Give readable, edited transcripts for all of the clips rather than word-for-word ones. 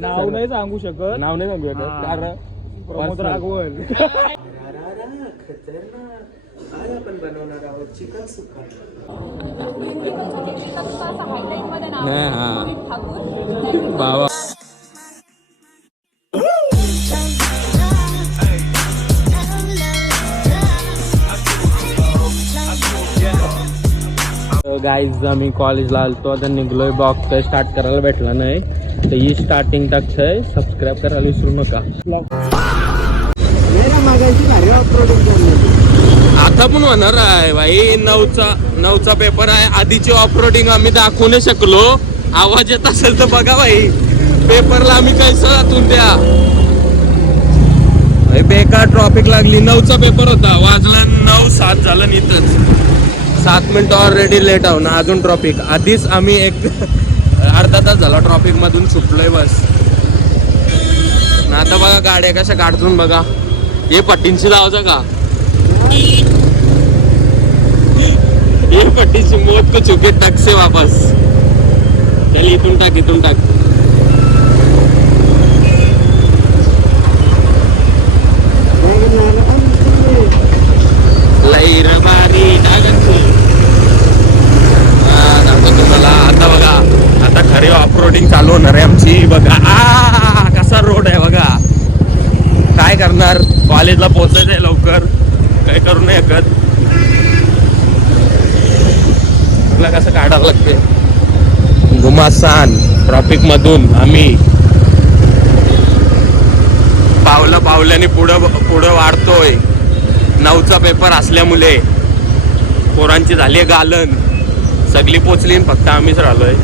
नाव नाही सांगू शकत. नाव नाही सांगू शकत कारण प्रमोद राघवन. आज आपण बनवणार आहोत चिकन सुक्का. बाबा गाईज आम्ही कॉलेजला आलतो आता निघलोय. ब्लॉग काही स्टार्ट करायला भेटला नाही तर ही स्टार्टिंग टाकतंय. सबस्क्राईब करायला विसरू नका. आता पण होणार आहे भाई. 9चा पेपर आहे. आधीची ऑफरोडिंग आम्ही दाखवू नाही शकलो. आवाज येत असेल तर बघा भाई. पेपरला आम्ही कैसं आतून द्या. बेकार ट्रॉफिक लागली. 9चा पेपर होता. वाजला 9:07 झालं इथंच. 7 मिनिटं ऑलरेडी लेट आहो ना. अजून ट्रॉफिक. आधीच आम्ही एक अर्धा तास झाला ट्रॉफिक मधून सुटलोय बस. आता बघा गाड्या कशा काढतून बघा. हे पट्टींची लावायचं का. ये पट्टीची मौत को चुके तक से वापस. चल इथून टाक इथून टाक. लैरबारी डागंची. तुम्हाला आता बघा. आता खरी ऑफरोडिंग चालू होणार आहे आमची. बघा कसा रोड आहे बघा. काय करणार. कॉलेजला पोहोचायचंय लवकर. काय करू नाही शकत. तुला कसं काढावं लागते. घुमासान ट्रॉफिक मधून आम्ही पावल्याने पुढं वाढतोय. 9चा पेपर असल्यामुळे पोरांची झाली गालन. सगळी पोचली फक्त आम्हीच राहिलोय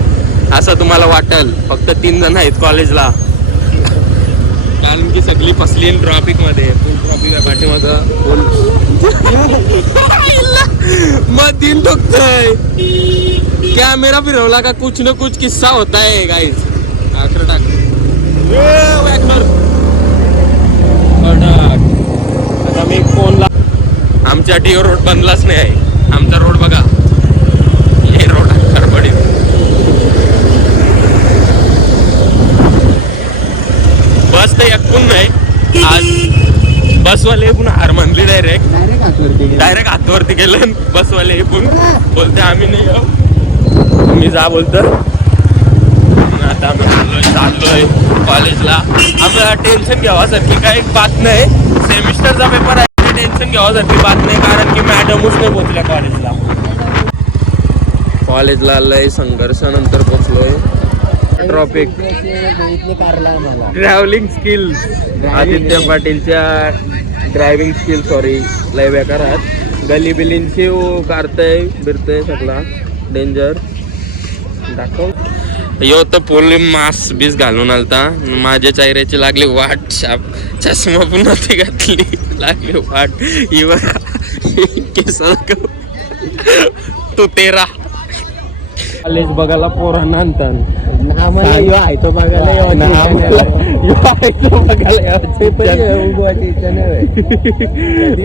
असं तुम्हाला वाटेल. फक्त 3 जण आहेत कॉलेजला कारण की सगळी फसली ट्रॉफिक मध्ये. फुल ट्रॉफिक आहे पाठीमागं. मग 3 ठोकतोय. कॅमेरा फिरवला का कुछ न कुछ किस्सा होता है गाइस. आता मी फोनला. आमच्या टीओ रोड बनलाच नाही आहे. आमचा रोड बघा. हे रोड खरबडीत. बस तर एकूण नाही. आज बसवाले पण हार मानली. डायरेक्ट हातवरती गेलं. बसवाले पण बोलते आम्ही नाही येऊ. तुम्ही जा बोलत. आता आम्ही चाललोय कॉलेजला. आम्हाला टेन्शन घ्यावासारखी काही बात नाही. सेमिस्टरचा पेपर आहे. टेन्शन घ्यावासारखी बात नाही कारण की मॅडमच नाही पोचल्या कॉलेजला. कॉलेजला लय संघर्षानंतर पोचलोय. Traffic travelling skills. आदित्य पाटीलच्या ड्रायव्हिंग स्किल सॉरी लय बेकार आहेत. गली बिलींची काढतय बिरतय सगळा डेंजर दाखव. यो तर पूर्ण मास्क बीस घालून आलता. माझ्या चेहऱ्याची लागली वाट. चष्मा पण नव्हती घातली. लागली वाट. ही बघा केस तू तेरा. कॉलेज बघायला पोरांना आणतात.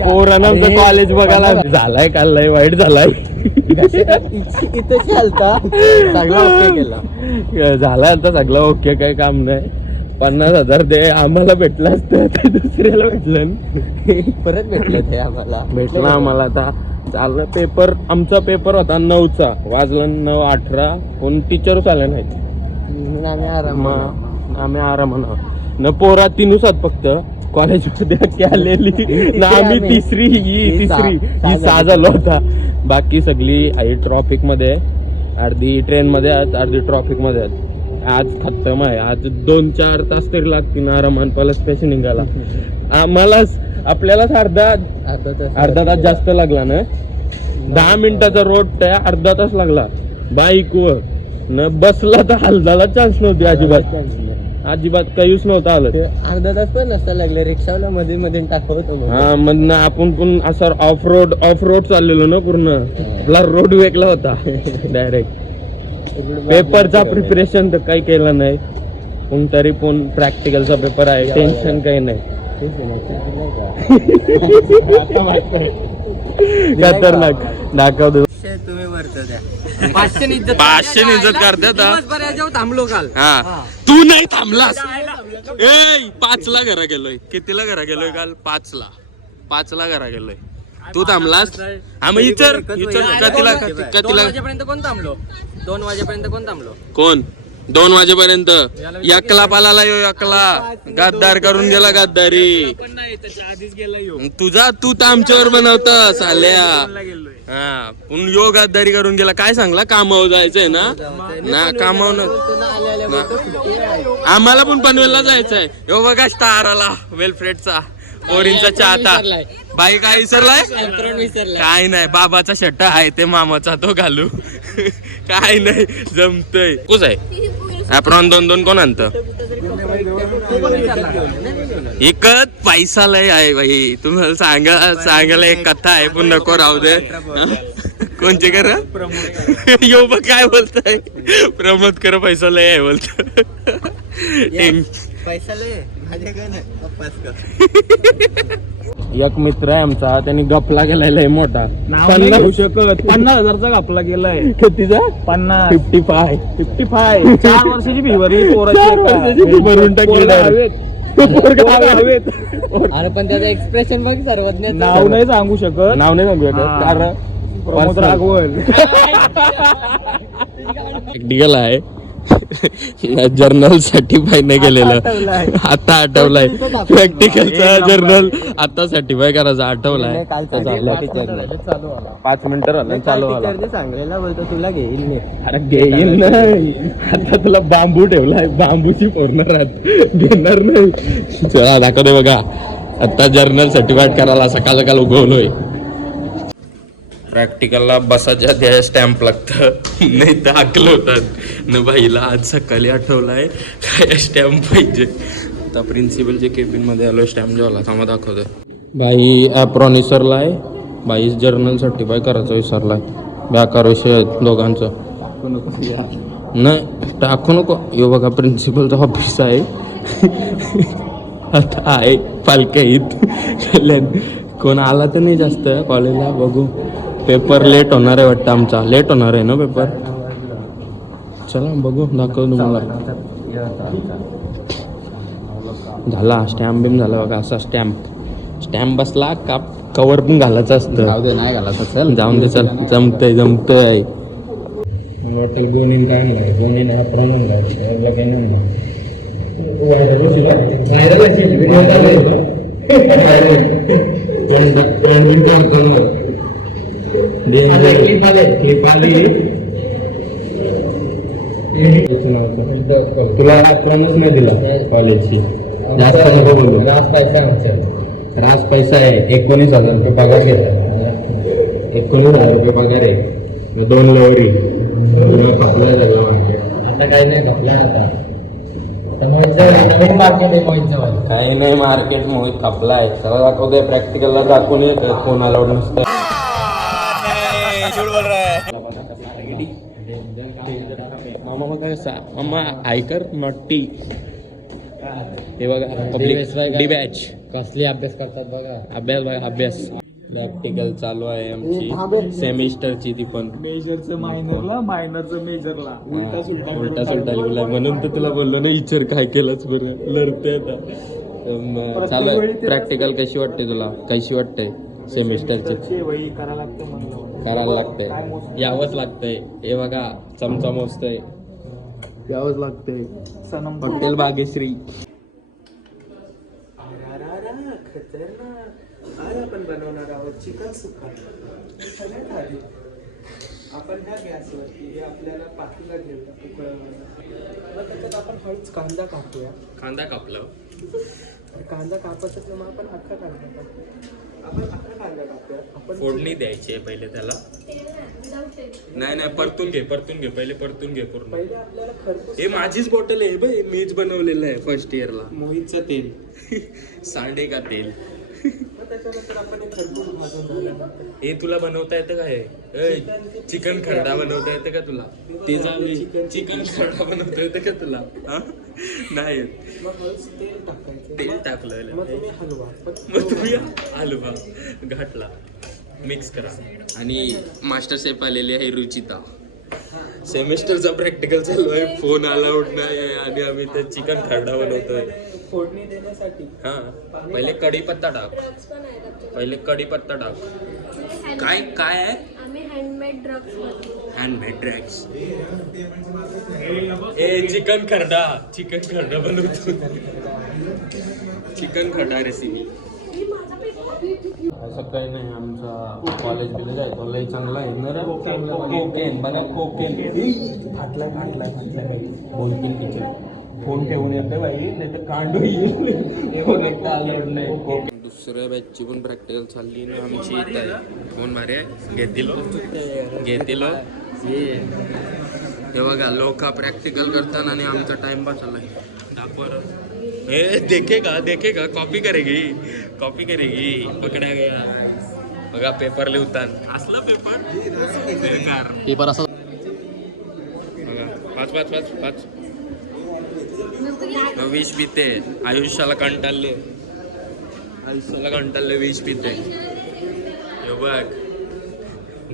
पोरांना कॉलेज बघायला झालाय का लय वाईट झालाय. झालाय आता सगळं ओके. काही काम नाही. 50,000 दे आम्हाला भेटलं असतं ते दुसऱ्याला भेटलं. परत भेटलं ते आम्हाला. भेटलं आम्हाला. आता चाललं पेपर. आमचा पेपर होता 9चा. वाजलं 9:18. कोण टीचरच आले नाहीत. आम्ही आरामानं न पोरा 3 फक्त कॉलेजमध्ये आलेली ना. आम्ही तिसरी ही 6 झालो होता. बाकी सगळी आई ट्रॉफिक मध्ये. अर्धी ट्रेन मध्ये आहेत अर्धी ट्रॉफिक मध्ये आहेत. आज खत्तम आहे. आज 2-4 तास तरी लागतील आरामान प्लस स्पेशल निघाला. आम्हालाच आपल्यालाच अर्धा तास जास्त लागला ना. 10 मिनिटाचा रोड अर्धा तास लागला बाईक वर. न बसला तर हलदाला चान्स नव्हती अजिबात काहीच नव्हतं आलं. अर्धा तास पण नसता लागले. रिक्षावाला मध्ये मध्ये टाकवतो. हा मग आपण पण असं ऑफ रोड चाललेलो ना पूर्ण. आपला रोड वेगळा होता डायरेक्ट. पेपरचा प्रिपरेशन तर काही केलं नाही. पण तरी पण प्रॅक्टिकलचा पेपर आहे. टेन्शन काही नाही. खतरनाक दाखवतो. तुम्ही वरतो द्या. 500 इज्जत करतात. थांबलो काल. तू नाही थांबलास. ए 5ला घरा गेलोय. कितीला घरा गेलोय काल? 5ला घरा गेलोय. तू थांबलास. हा मग विचार कतीला 2 वाजेपर्यंत कोण थांबलो? 2 वाजेपर्यंत कोण थांबलो? कोण 2 वाजेपर्यंत? एकला पालाला यो एकला गद्दार करून गेला गद्दारी. तुझा तू तर आमच्यावर बनवता साल्या. हा पण यो गद्दारी करून गेला. काय सांगला? कामावर जायचंय ना कामावर. आम्हाला पण पनवेलला जायचंय. यो बघा स्टार आला वेलफ्रेडचा पोरींचा चाहता. बाई काय विसरलाय? काय नाही बाबाचा शर्ट आहे ते मामाचा तो घालू. काय नाही जमतय. कुस आहे आपण 2 कोण आणत? एकच पैसा लय आहे भाई. तुम्हाला सांगायला एक कथा आहे पण नको राहू दे. कोणचे कर यो बघ काय बोलताय? प्रमोद कर पैसा लय आहे बोलत. पैसा लय एक मित्र आहे आमचा त्यांनी गपला गेलाय मोठा. नाव नाही घेऊ शकत. 50,000चा घापला गेलाय. कितीचा? 50. 55. 4 वर्षाची फी भरली पोराची. 4 वर्षाची फी भरून टाकली. पोरगा हवेत. अरे पण त्याचं एक्सप्रेशन बघ सर्वज्ञ. नाव नाही सांगू शकत. नाव नाही सांगू हा. कारण प्रमोद राघवल. प्रॅक्टिकल आहे. जर्नल सर्टिफाय नाही केलेलं. आता आठवलाय. प्रॅक्टिकलचा जर्नल आता सर्टिफाय करायचा आठवलाय. 5 मिनिटं झालं चालू झाला. सांगलेला बोलतो तुला घेईल मी. अरे घेईल नाही. आता तुला बांबू ठेवलाय. बांबूची फोडणार घेणार नाही. चला दाखवते बघा. आता जर्नल सर्टिफाईड करायला सकाळ उगवलोय. प्रॅक्टिकलला बसाच्या त्या स्टॅम्प लागतं. नाही तर हाकलं होतात न बाईला. आज सकाळी आठवलाय काय स्टॅम्प पाहिजे. आता प्रिन्सिपलच्या केबिन मध्ये आलो. स्टॅम्प जेवला थांबा दाखवतोय. बाई ॲप्रॉन विसरलाय. बाई जर्नल सर्टिफाय करायचं विसरलाय. बेकार विषय आहेत दोघांचं. नाही टाकू नको. यो बघा प्रिन्सिपलचं ऑफिस आहे. आता आहे पालख्या कोण आला तर नाही जास्त कॉलेजला. बघू पेपर लेट होणार आहे वाटतं. आमचा लेट होणार आहे ना पेपर. चला बघू दाखव तुम्हाला. झाला स्टॅम्प बिम झाला बघा. असा स्टॅम्प बसला का कवर पण घालायचं असतं. नाही घालायचं. चल जाऊन दे. चल जमतंय. हॉटेल गोनीन काय नाही. गोनीन हा प्रॉब्लेम तुला ॲप्रॉनच नाही दिला कॉलेजची. जास्त नको बोलू. रास पैसा आहे. 19,000 रुपये पगार घेतला. 19,000 रुपये पगार आहे. 2 लवरी खपलाय सगळं. आता काही नाही घातलाय. आता काही नाही मार्केट मोहित खपलाय. सगळं दाखवतोय. प्रॅक्टिकलला दाखवून येत फोन अलाउड नसतं. मामा कसा मामा आयकर नॉटी. हे बघा पब्लिक डी बॅच. कसली अभ्यास करतात बघा. अभ्यास बघा अभ्यास. प्रॅक्टिकल चालू आहे आमची सेमिस्टरची. ती पण मेजरचं मायनरला मायनरचं मेजरला उलटा सुलटा लिहिलाय. म्हणून तर तुला बोललो ना विचार काय केलंच बरं. लढते आता. चालू आहे प्रॅक्टिकल. कशी वाटते तुला? कशी वाटते सेमिस्टरची? करायला लागतंय. यावंच लागतंय. हे बघा चमचा मोजतंय. यावंच लागतंय. हॉटेल भाग्यश्री. आज आपण बनवणार आहोत चिकन सुक्का. सगळ्यात आधी आपण ह्या गॅसवरती हे आपल्याला पातेलं घेऊया उकळवून. मग त्याच्यात आपण हळूच कांदा कापूया. कांदा कापला. कांदा कापायचा तर मग आपण अख्खा कांदा कापूया. आपण अख्खा कांदा कापूया. आपण फोडणी द्यायची आहे पहिले त्याला. नाही परतून घे पहिले परतून घे पूर्ण. पहिले आपल्याला खरपूस. हे माझीच बॉटल आहे बघ. मीच बनवलेलं आहे फर्स्ट इयरला. मोहितचं तेल. सांडे का तेल. मग त्याच्यानंतर आपण हे खरपूस भाजून झाल्यानंतर हे तुला बनवता येतं काय? चिकन खरडा बनवता येतं का तुला? चिकन खरडा बनवता येतं का तुला? नाही. मग हळूच तेल टाकायचं. तेल टाकलं. मग तुम्ही हलवा. मग तुम्ही हलवा घातला. मिक्स करा. आणि मास्टर शेफ आलेली आहे रुचिता. सेमिस्टरचा प्रॅक्टिकल चालू आहे, फोन अलाउड नाही आहे आणि आम्ही ते चिकन खरडा बनवतोय. फोडणी देण्यासाठी हा पहिले कढीपत्ता टाक, पहिले कढीपत्ता टाक. काय काय आहे? आम्ही हँडमेड ड्रग्स हँडमेड ड्रग्स. ए चिकन खरडा, चिकन खरडा बनवतो. चिकन खरडा रेसिपी. असं काही नाही, आमचा कॉलेज बिलेज आहे तो लय चांगला आहे ना रे. कोकेन बघा, कोकेन फाटलाय फाटलाय फाटलाय बाई. बोलतील टीचर फोन ठेवून येते बाई, नाही तर कांडू येईल. दुसऱ्या बॅचची पण प्रॅक्टिकल चालली ना आमची इथं आहे. फोन मारे घेतील घेतील. हे बघा लोक प्रॅक्टिकल करताना आणि आमचा टाइमपास चाललाय. दाखवर ए देखेगा कॉपी करेगी, कॉपी करेगी. पकड्या गया. बघा पेपर लिहतात, असला पेपर पेपर असा. बघा पाच पाच पाच पाच विष पिते. आयुष्याला कंटाळले, आयुष्याला कंटाळले विष पिते. हे बघ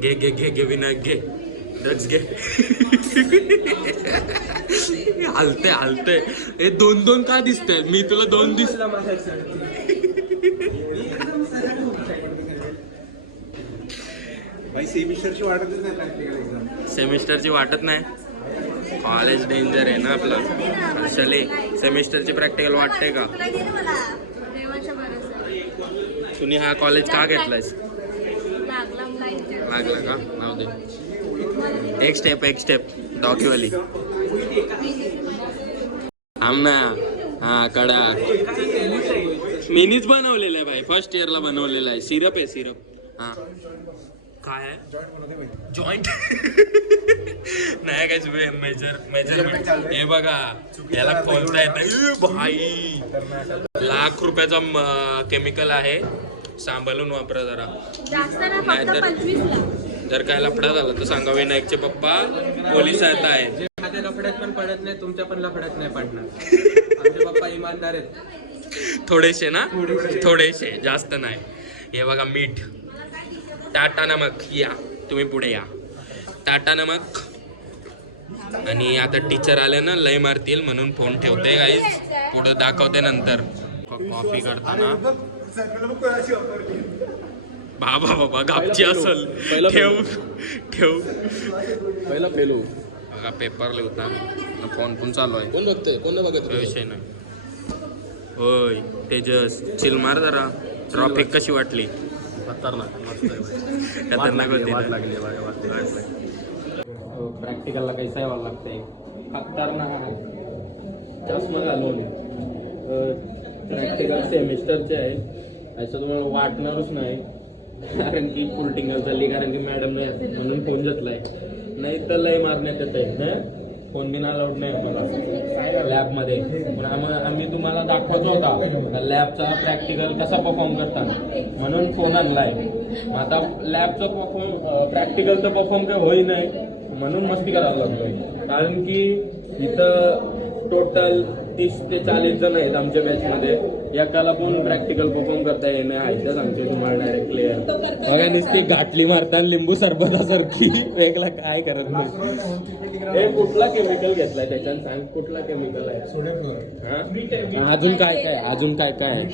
घे घे घे घे विनायक घे, ड्रग्स घे. हलते हलते. हे दोन दोन का दिसतंय? मी तुला दोन दिसला सेमिस्टरची वाटतच नाही प्रॅक्टिकल एक्झाम. सेमिस्टरची वाटत नाही. कॉलेज डेंजर आहे ना आपलं. चले सेमिस्टरची प्रॅक्टिकल वाटते का? तुम्ही हा कॉलेज का घेतलायस? लागला का? नाव दे. एक स्टेप डॉक्युवाली आमना. हा कडा मीनीच बनवलेलं आहे भाई, फर्स्ट इयरला बनवलेलं आहे. सिरप आहे सिरप. हा काय आहे? जॉईंट नाही काय मेजरमेंट. हे बघा याला खोलता येतं भाई. लाख रुपयाचा केमिकल आहे, सांभाळून वापरा जरा. जर काय लफडा झाला तर सांगा विनायकचे पप्पा पोलीस आहेत. माझ्या लफड्यात पण पडत नाही, तुमच्या पण लफड्यात नाही पडणार. आमचे पप्पा इमानदार आहेत. थोडेसे ना, थोडेसे जास्त नाही. हे बघा मीठ, टाटा नमक. या तुम्ही पुढे या. टाटा नमक. आणि आता टीचर आले ना लय मारतील म्हणून फोन ठेवते गाईज, पुढे दाखवते नंतर. कॉपी करताना बाबा बाबा गापची असल. ठेव ठेव पहिला फेलो. बघा पेपर लिहता फोन पण चालू आहे. कोण बघतोय? कोण बघत? विषय नाही. होय तेजस चिल मार जरा. ट्रॉफिक कशी वाटली? खतरनाक होती. प्रॅक्टिकलला काही व्हावं लागतंय. खतरनाक चष्मा घालून. प्रॅक्टिकल सेमिस्टरचे आहे असं तुम्हाला वाटणारच नाही, कारण की फुल टिंगल चालली, कारण की मॅडम नाही म्हणून फोन घेतलाय. नाही तर लय मारण्यात येत आहे. फोन बिन अलाउड नाही मला लॅबमध्ये. पण आम्ही तुम्हाला दाखवत होता लॅबचा प्रॅक्टिकल कसा परफॉर्म करतात म्हणून फोन आणलाय. आता लॅबचा प्रॅक्टिकल तर परफॉर्म काही होई नाही म्हणून मस्ती करायला लागलोय. कारण की इथं टोटल 30 ते 40 जण आहेत आमच्या बॅचमध्ये. एकाला पण प्रॅक्टिकल परफॉर्म करता येणं आहे सांगते तुम्हाला डायरेक्टली. बघा नुसती घाटली मारताना लिंबू सरबतासारखी, वेगळा काय करत नाही. हे कुठला केमिकल घेतलाय त्याच्यात सांग, कुठला केमिकल आहे? अजून काय काय अजून काय काय आहे?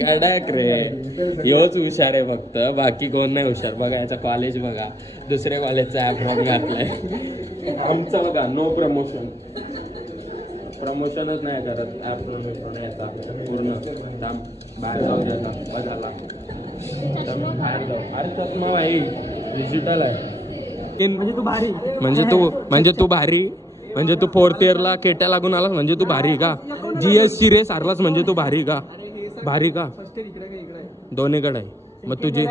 कडक रे, योच हुशार आहे फक्त, बाकी कोण नाही हुशार. बघा याचा कॉलेज बघा, दुसऱ्या कॉलेजचा ॲप घातलाय. आमचं बघा नो प्रमोशन, प्रमोशनच नाही करत. ॲप प्रमोशन याचा पूर्ण बाहेर जाऊ द्याचा बघायला. बाहेर जाऊ. अरे चष्मा भाई डिजिटल आहे. म्हणजे तू भारी म्हणजे तू 4th इयरला केट्या लागून आलास म्हणजे तू भारी का? GSC रेस हारलास म्हणजे तू भारी का? भारी का? दोन्हीकडे आहे. मग तुझी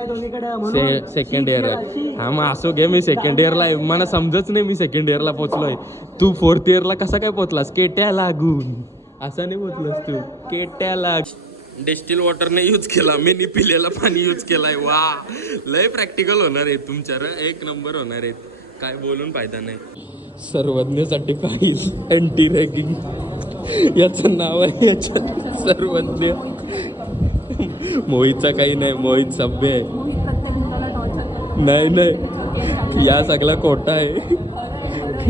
सेकंड इयर आहे. हा मग असो घे, मी सेकंड इयरला आहे. मला समजच नाही मी सेकंड इयरला पोचलोय. तू 4th इयरला कसा काय पोचलास? केट्या लागून असं नाही पोचलास तू. केट्या लाग. डिस्टिल वॉटरने यूज केला, मी पिलेला पाणी यूज केलाय. वा लय प्रॅक्टिकल होणार आहे तुमच्या, एक नंबर होणार आहेत. काय बोलून फायदा नाही. सर्वज्ञसाठी फाईल अँटी रॅगिंग याचं नाव आहे. याच्यात सर्वज्ञ. मोहितचा काही नाही, मोहित सभ्य आहे. नाही या सगळं खोटा आहे,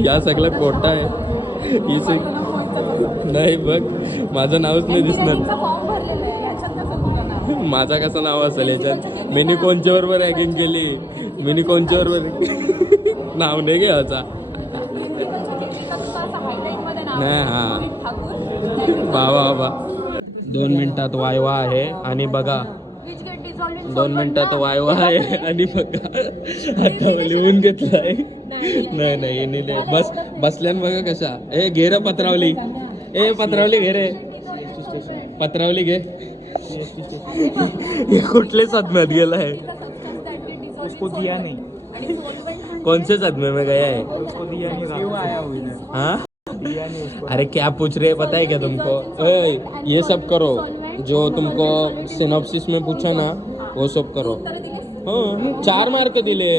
या सगळं खोटा आहे. ही नाही बघ, माझं नावच नाही दिसणार. माझा कसं नाव असेल याच्यात? मीनी कोणच्या बरोबर रॅगिंग केली, मीनी कोणच्या बरोबर नाव नाही घ्यायचा. नाही हा बाबा बाबा 2 मिनिटात वायवा आहे आणि बघा 2 मिनिटात वायवा आहे आणि बघा आता लिहून घेतलाय. नाही नाही नाही बस बसल्यान बघा कशा. ए घे रे पत्रावली, ए पत्रावली घे रे, पत्रावली घे. कुठले सदम्यात गेलाय? उसको दिया नहीं, कौन से सदमे में गया है? उसको दिया नहीं, क्यों आया हुई ना, हाँ दिया नहीं उसको. अरे क्या पूछ रहे हैं पता है क्या तुमको? ए, ये सब करो जो तुमको सिनॉप्सिस में पूछा ना, वो सब करो. हाँ 4 मार्क दिले,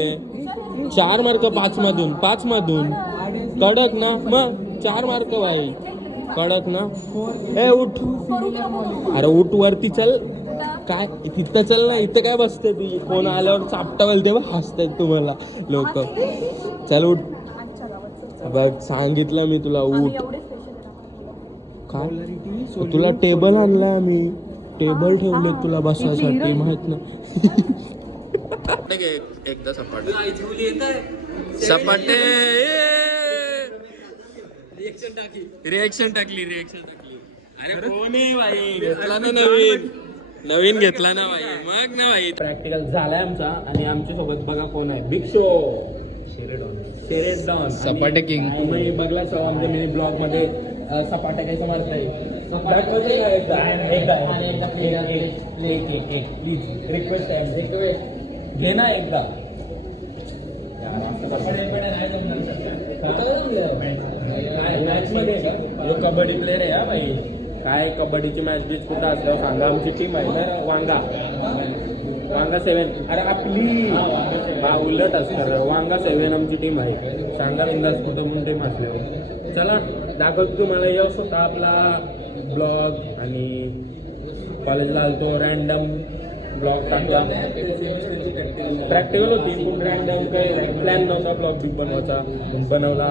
4 मार्क 5 मधून कडक ना. मग 4 मार्क भाई कडक ना. ए उठ, अरे उठ वरती चल. काय तिथं चल ना, इथे काय बसते ती? कोण आल्यावर चापटावेल तेव्हा हसतात तुम्हाला लोक. चल उठ. बघ सांगितलं मी तुला उठ. काय तुला टेबल आणला आम्ही, टेबल ठेवले तुला बसायसाठी, माहित ना. एकदा सपाटे सपाटे रिएक्शन टाकली. अरे कोण आहे भाई? घेतला ना नवीन घेतला ना भाई. मग ना भाई प्रॅक्टिकल झालाय आमचा आणि आमच्या सोबत बघा कोण आहे. बिग शो शेरेडॉन सपाटे किंग. तुम्ही बघला सो आमच्या मिनी ब्लॉग मध्ये सपाटे काय समजताय. प्लीज रिक्वेस्ट आहे, घे ना एकदा. मॅच मध्ये जो कबड्डी प्लेअर आहे हा भाई. काय कबड्डीची मॅच बीच कुठं असल्यावर सांगा. आमची टीम आहे ना वांगा 7. अरे आपली उलट असतं, वांगा 7 आमची टीम आहे. सांगा बिंदास कुठं म्हणून टीम असल्यावर. चला दाखवतो तुम्हाला. यश होता आपला ब्लॉग आणि कॉलेजला आलतो, रँडम ब्लॉग टाकला. प्रॅक्टिकल होती पण रँडम काही प्लॅन नव्हता ब्लॉग बी बनवायचा, पण बनवला.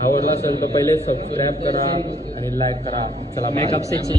आवडला असेल तर पहिले सबस्क्राईब करा आणि लाईक करा. चला मेकअप सेक्शन